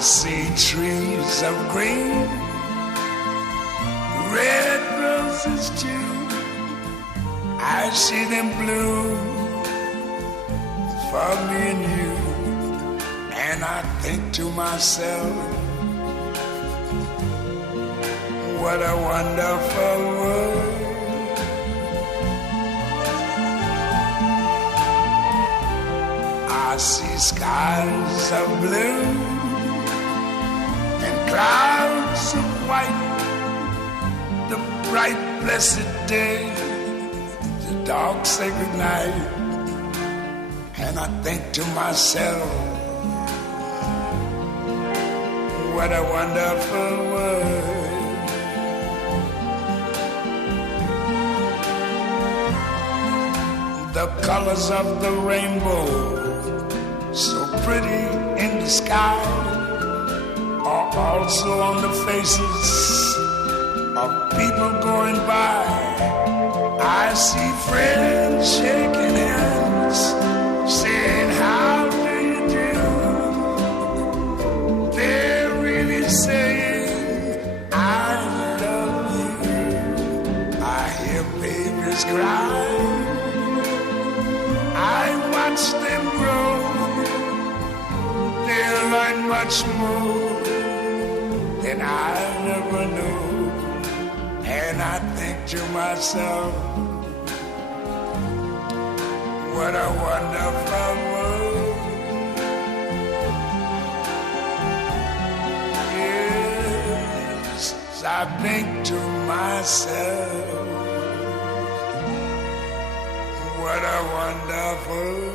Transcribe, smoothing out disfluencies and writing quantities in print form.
see trees of green, red roses too. I see them bloom for me and you. And I think to myself, what a wonderful world. I see skies of blue and clouds of white, the bright blessed day, the dark sacred night. And I think to myself, what a wonderful world. The colors of the rainbow, so pretty in the sky, are also on the faces of people going by. I see friends shaking hands, saying, how do you do? They're really saying, I love you. I hear babies cry, I watch them grow. They learn much more than I never knew. And I think to myself, what a wonderful world. Yes, I think to myself, what a wonderful